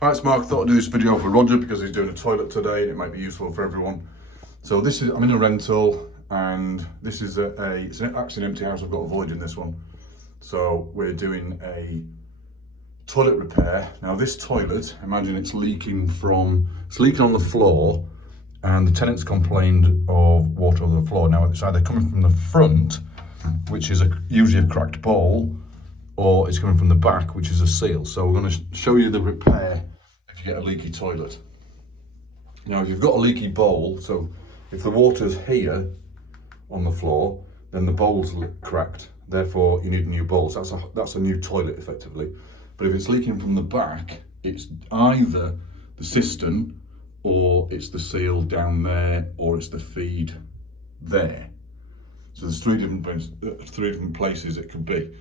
Hi, it's Mark. I thought I'd do this video for Roger because he's doing a toilet today and it might be useful for everyone. So I'm in a rental and this is it's actually an empty house. I've got a void in this one. So we're doing a toilet repair. Now this toilet, imagine it's leaking on the floor, and the tenants complained of water over the floor. Now it's either coming from the front, which is usually a cracked bowl, or it's coming from the back, which is a seal. So we're going to show you the repair if you get a leaky toilet. Now, if you've got a leaky bowl, so if the water's here on the floor, then the bowl's cracked. Therefore, you need a new bowl. So that's a new toilet, effectively. But if it's leaking from the back, it's either the cistern, or it's the seal down there, or it's the feed there. So there's three different places it could be.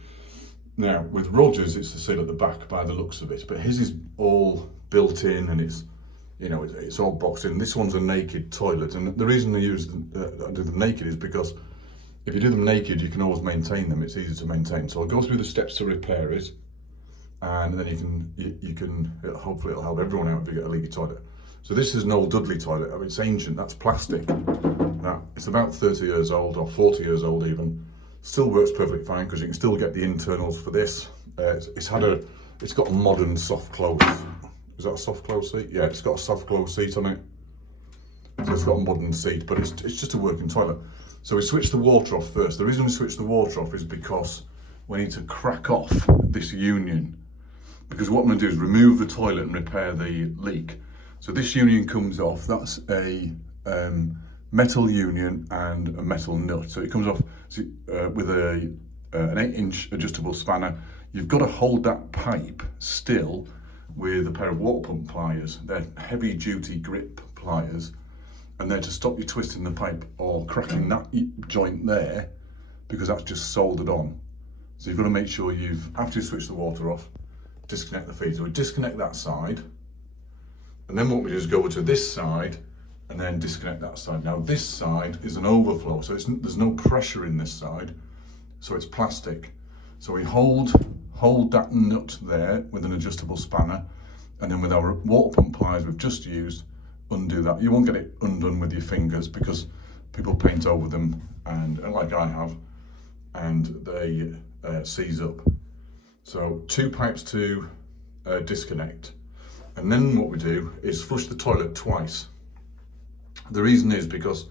Now, with Roger's, it's the seal at the back by the looks of it, but his is all built in and it's all boxed in. This one's a naked toilet, and the reason I do them naked is because if you do them naked, you can always maintain them. It's easy to maintain. So I'll go through the steps to repair it, and then hopefully it'll help everyone out if you get a leaky toilet. So this is an old Dudley toilet. I mean, it's ancient. That's plastic. Now, it's about 30 years old or 40 years old even. Still works perfectly fine because you can still get the internals for this. It's got a modern soft close. Is that a soft close seat? Yeah, it's got a soft close seat on it. So it's got a modern seat, but it's just a working toilet. So we switch the water off first. The reason we switch the water off is because we need to crack off this union. Because what I'm going to do is remove the toilet and repair the leak. So this union comes off. That's a metal union and a metal nut. So it comes off with an 8-inch adjustable spanner. You've got to hold that pipe still with a pair of water pump pliers. They're heavy duty grip pliers, and they're to stop you twisting the pipe or cracking that joint there, because that's just soldered on. So you've got to make sure after you switch the water off, disconnect the feed. So we disconnect that side, and then what we do is go over to this side and then disconnect that side. Now this side is an overflow, so there's no pressure in this side, so it's plastic. So we hold that nut there with an adjustable spanner, and then with our water pump pliers we've just used, undo that. You won't get it undone with your fingers because people paint over them, and like I have, and they seize up. So 2 pipes to disconnect, and then what we do is flush the toilet twice. The reason is because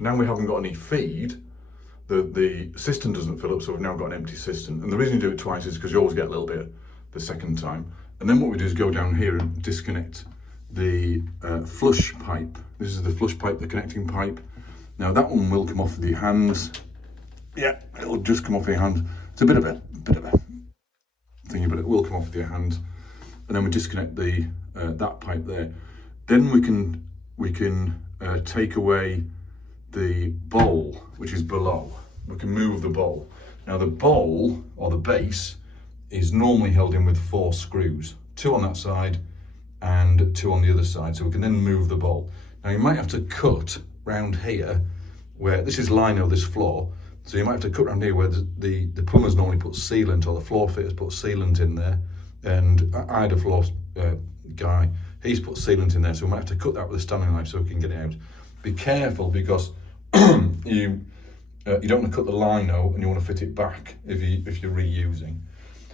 now we haven't got any feed, the cistern doesn't fill up, so we've now got an empty cistern. And the reason you do it twice is because you always get a little bit the second time. And then what we do is go down here and disconnect the flush pipe. This is the flush pipe, the connecting pipe. Now that one will come off with your hands. Yeah, it'll just come off your hands. It's a bit of a thingy, but it will come off with your hands. And then we disconnect that pipe there. Then we can take away the bowl, which is below. We can move the bowl. Now the bowl, or the base, is normally held in with 4 screws, 2 on that side and 2 on the other side, so we can then move the bowl. Now you might have to cut round here, where this is lino, this floor, so you might have to cut round here where the plumbers normally put sealant, or the floor fitters put sealant in there, and I had a floor guy, he's put sealant in there, so we might have to cut that with a Stanley knife so we can get it out. Be careful, because you don't want to cut the lino and you want to fit it back if you're reusing.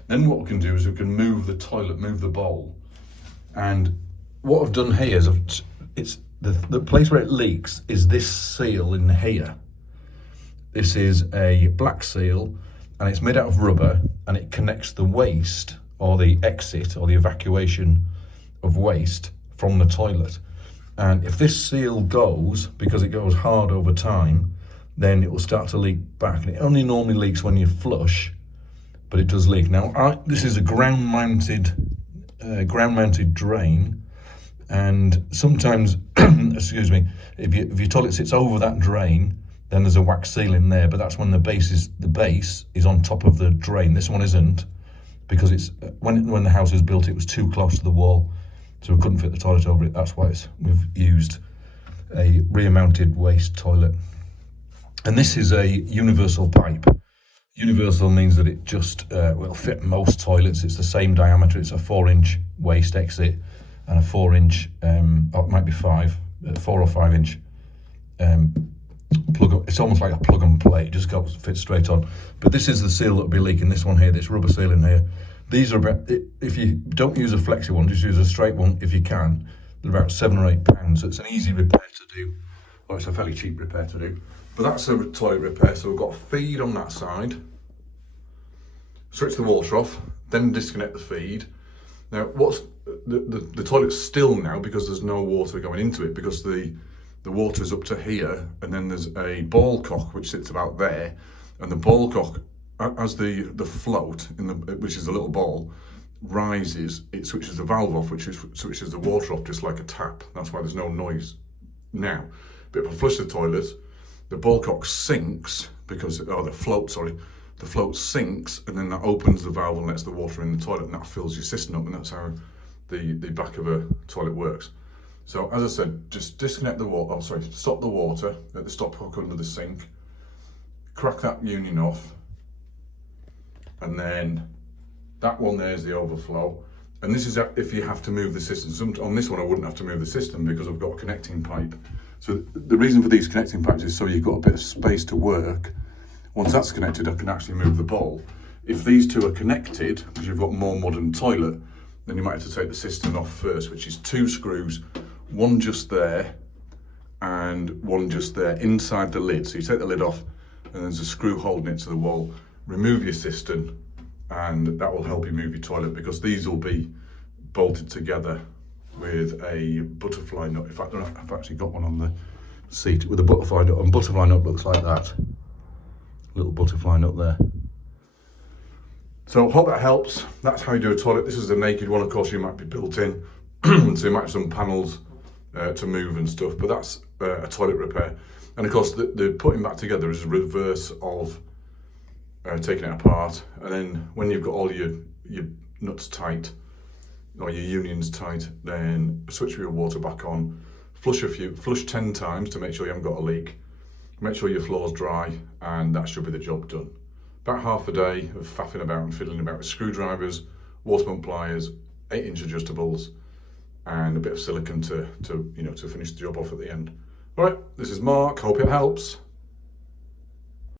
Then what we can do is we can move the toilet, move the bowl. And what I've done here is it's the place where it leaks is this seal in here. This is a black seal, and it's made out of rubber, and it connects the waste, or the exit, or the evacuation of waste from the toilet. And if this seal goes, because it goes hard over time, then it will start to leak back. And it only normally leaks when you flush, but it does leak. Now, this is a ground-mounted drain, and sometimes, excuse me, if your toilet sits over that drain, then there's a wax seal in there, but that's when the base is on top of the drain. This one isn't, because it's when the house was built, it was too close to the wall, so we couldn't fit the toilet over it. That's why we've used a rear-mounted waste toilet. And this is a universal pipe. Universal means that it just will fit most toilets. It's the same diameter. It's a 4-inch waste exit, and a 4-inch, or it might be 4 or 5 inch plug up. It's almost like a plug and play, it just goes, fits straight on. But this is the seal that will be leaking, this one here, this rubber seal in here. These are about, if you don't use a flexi one, just use a straight one if you can. They're about £7 or £8, so it's an easy repair to do, or it's a fairly cheap repair to do. But that's a toilet repair, so we've got a feed on that side. Switch the water off, then disconnect the feed. Now, what's the toilet's still now because there's no water going into it, because the water's up to here, and then there's a ball cock which sits about there, and the ball cock, as the float in the, which is a little ball, rises, it switches the valve off, which switches the water off just like a tap. That's why there's no noise now. But if I flush the toilet, the ball cock sinks because, the float sinks, and then that opens the valve and lets the water in the toilet, and that fills your cistern up, and that's how the back of a toilet works. So as I said, just disconnect the water, stop the water at the stop hook under the sink, crack that union off, and then that one there is the overflow. And this is if you have to move the system. On this one I wouldn't have to move the system because I've got a connecting pipe. So the reason for these connecting pipes is so you've got a bit of space to work. Once that's connected, I can actually move the bowl. If these two are connected, because you've got more modern toilet, then you might have to take the cistern off first, which is 2 screws, one just there and one just there inside the lid. So you take the lid off and there's a screw holding it to the wall. Remove your cistern and that will help you move your toilet, because these will be bolted together with a butterfly nut. In fact, I've actually got one on the seat with a butterfly nut, and butterfly nut looks like that. Little butterfly nut there. So hope that helps. That's how you do a toilet. This is a naked one, of course. You might be built in, so you might have some panels to move and stuff, but that's a toilet repair. And of course the putting back together is a reverse of taking it apart. And then when you've got all your nuts tight, or your unions tight, then switch your water back on, flush 10 times to make sure you haven't got a leak. Make sure your floor's dry, and that should be the job done. About half a day of faffing about and fiddling about with screwdrivers, water pump pliers, 8-inch adjustables, and a bit of silicone to finish the job off at the end. All right, this is Mark. Hope it helps.